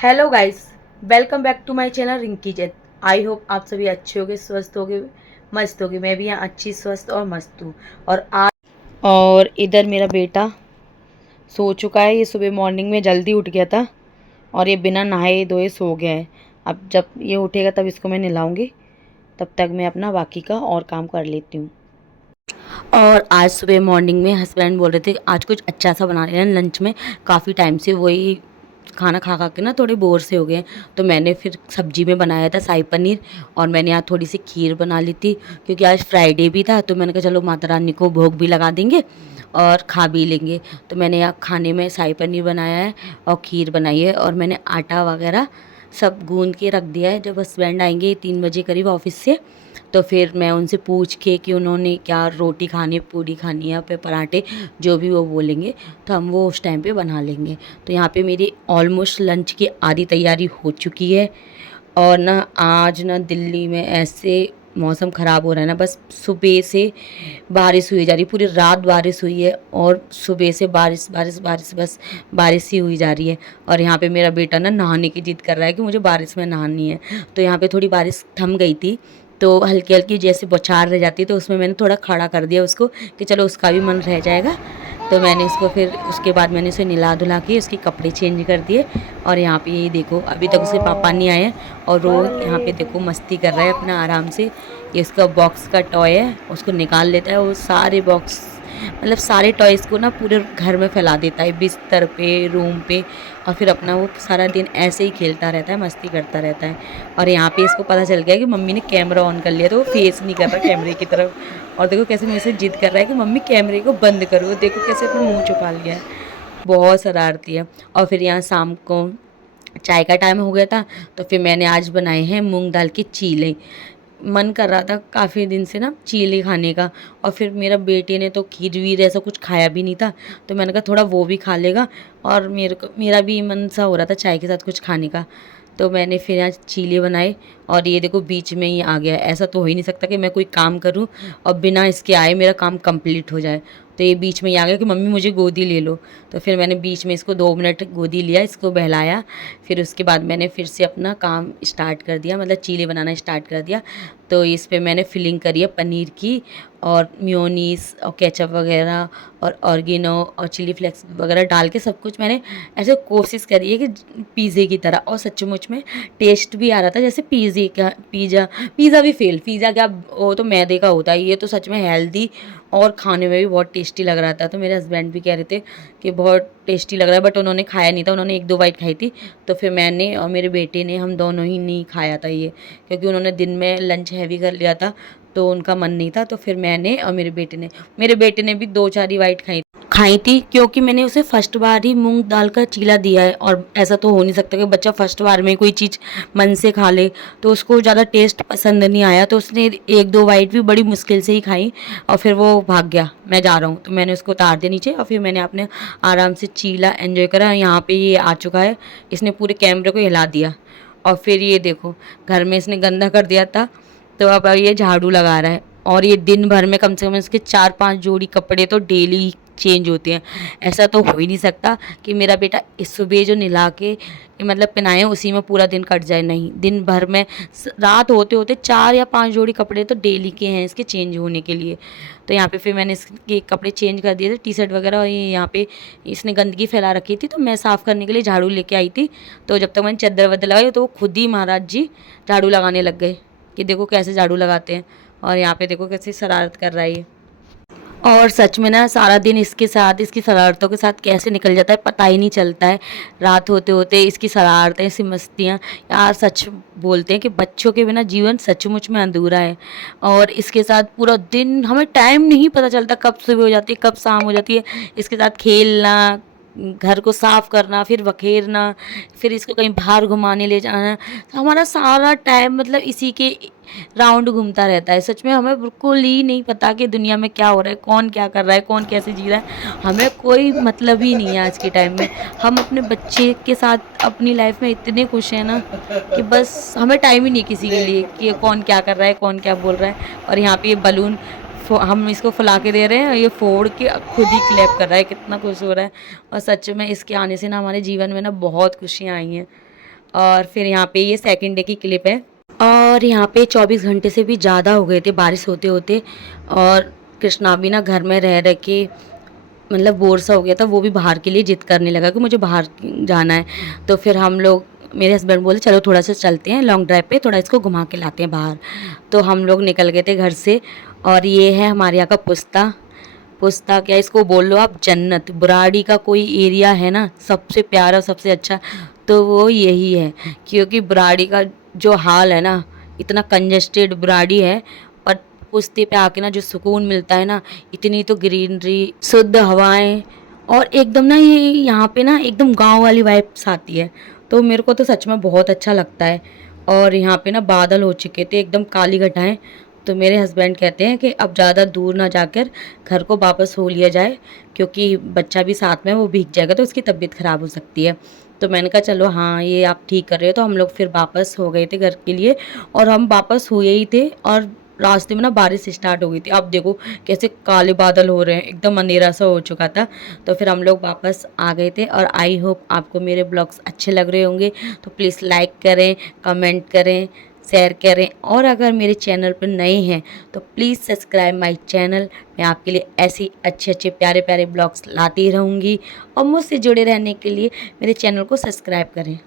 Hello guys, welcome back to my channel Rinki Zaid. I hope आप सभी अच्छे होगे, स्वस्थ होगे, मस्त होगे। मैं भी यहाँ अच्छी, स्वस्थ और मस्त हूँ। और इधर मेरा बेटा सो चुका है। ये सुबह मॉर्निंग में जल्दी उठ गया था और ये बिना नहाए धोए सो गया है। अब जब ये उठेगा तब इसको मैं नहलाऊंगी, तब तक मैं अपना बाकी का और काम कर लेती हूँ। और आज सुबह मॉर्निंग में हस्बैंड बोल रहे थे आज कुछ अच्छा सा बना लेना लंच में। काफ़ी टाइम से वही खाना खा खा के ना थोड़े बोर से हो गए। तो मैंने फिर सब्जी में बनाया था शाही पनीर, और मैंने यहाँ थोड़ी सी खीर बना ली थी क्योंकि आज फ्राइडे भी था। तो मैंने कहा चलो माता रानी को भोग भी लगा देंगे और खा भी लेंगे। तो मैंने यहाँ खाने में शाही पनीर बनाया है और खीर बनाई है, और मैंने आटा वगैरह सब गूंद के रख दिया है। जब हस्बैंड आएंगे 3 बजे करीब ऑफिस से, तो फिर मैं उनसे पूछ के कि उन्होंने क्या रोटी खानी है, पूरी खानी है या फिर पराठे, जो भी वो बोलेंगे तो हम वो उस टाइम पे बना लेंगे। तो यहाँ पे मेरी ऑलमोस्ट लंच की आधी तैयारी हो चुकी है। और ना आज ना दिल्ली में ऐसे मौसम ख़राब हो रहा है ना, बस सुबह से बारिश हुई जा रही है, पूरी रात बारिश हुई है और सुबह से बारिश बारिश बारिश, बस बारिश ही हुई जा रही है। और यहाँ पे मेरा बेटा ना नहाने की जिद कर रहा है कि मुझे बारिश में नहानी है। तो यहाँ पे थोड़ी बारिश थम गई थी, तो हल्की हल्की जैसे बौछार रह जाती है, तो उसमें मैंने थोड़ा खड़ा कर दिया उसको कि चलो उसका भी मन रह जाएगा। तो मैंने इसको फिर उसके बाद मैंने उसे नहला धुला के उसके कपड़े चेंज कर दिए। और यहाँ पे ये देखो अभी तक उसके पापा नहीं आए हैं और वो यहाँ पे देखो मस्ती कर रहा है अपना आराम से। ये उसका बॉक्स का टॉय है, उसको निकाल लेता है। वो सारे बॉक्स मतलब सारे टॉयज़ को ना पूरे घर में फैला देता है, बिस्तर पे, रूम पे, और फिर अपना वो सारा दिन ऐसे ही खेलता रहता है, मस्ती करता रहता है। और यहाँ पे इसको पता चल गया कि मम्मी ने कैमरा ऑन कर लिया, तो वो फेस नहीं कर रहा कैमरे की तरफ। और देखो कैसे मेरे से जिद कर रहा है कि मम्मी कैमरे को बंद करो। देखो कैसे अपना मुंह छुपा लिया है, बहुत शरारती है। और फिर यहाँ शाम को चाय का टाइम हो गया था, तो फिर मैंने आज बनाए हैं मूंग दाल के चीले। मन कर रहा था काफ़ी दिन से ना चीले खाने का। और फिर मेरा बेटे ने तो खीर वीर ऐसा कुछ खाया भी नहीं था, तो मैंने कहा थोड़ा वो भी खा लेगा। और मेरा भी मन सा हो रहा था चाय के साथ कुछ खाने का। तो मैंने फिर आज चीले बनाए। और ये देखो बीच में ही आ गया है। ऐसा तो हो ही नहीं सकता कि मैं कोई काम करूं और बिना इसके आए मेरा काम कंप्लीट हो जाए। तो ये बीच में ही आ गया कि मम्मी मुझे गोदी ले लो। तो फिर मैंने बीच में इसको 2 मिनट गोदी लिया, इसको बहलाया। फिर उसके बाद मैंने फिर से अपना काम स्टार्ट कर दिया, मतलब चीले बनाना स्टार्ट कर दिया। तो इस पे मैंने फिलिंग करी है पनीर की, और मेयोनीज़ और केचप वगैरह और ऑर्गेनो और चिली फ्लेक्स वगैरह डाल के सब कुछ मैंने ऐसे कोशिश करी है कि पिज़्ज़े की तरह। और सचमुच में टेस्ट भी आ रहा था जैसे पिज़्ज़ा भी फेल। पिज़्ज़ा क्या, वो तो मैदे का होता है, ये तो सच में हेल्दी और खाने में भी बहुत टेस्टी लग रहा था। तो मेरे हस्बैंड भी कह रहे थे कि बहुत टेस्टी लग रहा है, बट उन्होंने खाया नहीं था, उन्होंने 1-2 बाइट खाई थी। तो फिर मैंने और मेरे बेटे ने, हम दोनों ही नहीं खाया था ये, क्योंकि उन्होंने दिन में लंच हैवी कर लिया था तो उनका मन नहीं था। तो फिर मैंने और मेरे बेटे ने भी 2-4 ही बाइट खाई थी, क्योंकि मैंने उसे फर्स्ट बार ही मूंग दाल का चीला दिया है। और ऐसा तो हो नहीं सकता कि बच्चा फर्स्ट बार में कोई चीज़ मन से खा ले। तो उसको ज़्यादा टेस्ट पसंद नहीं आया, तो उसने 1-2 बाइट भी बड़ी मुश्किल से ही खाई और फिर वो भाग गया, मैं जा रहा हूँ। तो मैंने उसको उतार दिया नीचे और फिर मैंने अपने आराम से चीला एंजॉय करा। यहाँ पे ये आ चुका है, इसने पूरे कैमरे को हिला दिया। और फिर ये देखो घर में इसने गंदा कर दिया था, तो अब ये झाड़ू लगा रहा है। और ये दिन भर में कम से कम इसके 4-5 जोड़ी कपड़े तो डेली चेंज होते हैं। ऐसा तो हो ही नहीं सकता कि मेरा बेटा इस सुबह जो नहला के मतलब पहनाए उसी में पूरा दिन कट जाए। नहीं, दिन भर में रात होते होते 4 या 5 जोड़ी कपड़े तो डेली के हैं इसके चेंज होने के लिए। तो यहाँ पे फिर मैंने इसके कपड़े चेंज कर दिए थे, टी शर्ट वगैरह। और ये यहाँ पे इसने गंदगी फैला रखी थी, तो मैं साफ़ करने के लिए झाड़ू लेके आई थी। तो जब तक मैंने चादर वदर लगाई तो वो खुद ही महाराज जी झाड़ू लगाने लग गए कि देखो कैसे झाड़ू लगाते हैं। और यहाँ पे देखो कैसे शरारत कर रहा है ये। और सच में ना सारा दिन इसके साथ, इसकी शरारतों के साथ कैसे निकल जाता है पता ही नहीं चलता है। रात होते होते इसकी शरारतें, इसकी मस्तियाँ, यार सच बोलते हैं कि बच्चों के बिना जीवन सचमुच में अधूरा है। और इसके साथ पूरा दिन हमें टाइम नहीं पता चलता, कब सुबह हो जाती है कब शाम हो जाती है। इसके साथ खेलना, घर को साफ़ करना, फिर बखेरना, फिर इसको कहीं बाहर घुमाने ले जाना, तो हमारा सारा टाइम मतलब इसी के राउंड घूमता रहता है। सच में हमें बिल्कुल ही नहीं पता कि दुनिया में क्या हो रहा है, कौन क्या कर रहा है, कौन कैसे जी रहा है। हमें कोई मतलब ही नहीं है आज के टाइम में। हम अपने बच्चे के साथ अपनी लाइफ में इतने खुश हैं ना कि बस हमें टाइम ही नहीं किसी के लिए कि कौन क्या कर रहा है, कौन क्या बोल रहा है। और यहाँ पे ये बलून हम इसको फुला के दे रहे हैं, ये फोड़ के खुद ही क्लैप कर रहा है, कितना खुश हो रहा है। और सच में इसके आने से ना हमारे जीवन में ना बहुत खुशियाँ आई हैं। और फिर यहाँ पे ये सेकंड डे की क्लिप है। और यहाँ पे 24 घंटे से भी ज़्यादा हो गए थे बारिश होते होते, और कृष्णा भी ना घर में रह रह के मतलब बोर सा हो गया था। वो भी बाहर के लिए जिद करने लगा कि मुझे बाहर जाना है। तो फिर हम लोग, मेरे हस्बैंड बोले चलो थोड़ा सा चलते हैं लॉन्ग ड्राइव पे, थोड़ा इसको घुमा के लाते हैं बाहर। तो हम लोग निकल गए थे घर से। और ये है हमारे यहाँ का पुस्ता। पुस्ता क्या इसको बोल लो आप, जन्नत। बुराड़ी का कोई एरिया है ना सबसे प्यारा सबसे अच्छा, तो वो यही है। क्योंकि बुराड़ी का जो हाल है ना, इतना कंजेस्टेड बुराड़ी है, पर पुस्ते पे आके ना जो सुकून मिलता है ना, इतनी तो ग्रीनरी, शुद्ध हवाएं, और एकदम ना ये यहाँ पे ना एकदम गांव वाली वाइब्स आती है। तो मेरे को तो सच में बहुत अच्छा लगता है। और यहाँ पे ना बादल हो चुके थे एकदम काली घटाएं। तो मेरे हस्बैंड कहते हैं कि अब ज़्यादा दूर ना जाकर घर को वापस हो लिया जाए, क्योंकि बच्चा भी साथ में वो भीग जाएगा तो उसकी तबीयत ख़राब हो सकती है। तो मैंने कहा चलो हाँ ये आप ठीक कर रहे हो। तो हम लोग फिर वापस हो गए थे घर के लिए, और हम वापस हुए ही थे और रास्ते में ना बारिश स्टार्ट हो गई थी। अब देखो कैसे काले बादल हो रहे हैं, एकदम अंधेरा सा हो चुका था। तो फिर हम लोग वापस आ गए थे। और आई होप आपको मेरे ब्लॉग्स अच्छे लग रहे होंगे। तो प्लीज़ लाइक करें, कमेंट करें, शेयर करें, और अगर मेरे चैनल पर नए हैं तो प्लीज़ सब्सक्राइब माय चैनल। मैं आपके लिए ऐसी अच्छे अच्छे प्यारे प्यारे ब्लॉग्स लाती रहूँगी, और मुझसे जुड़े रहने के लिए मेरे चैनल को सब्सक्राइब करें।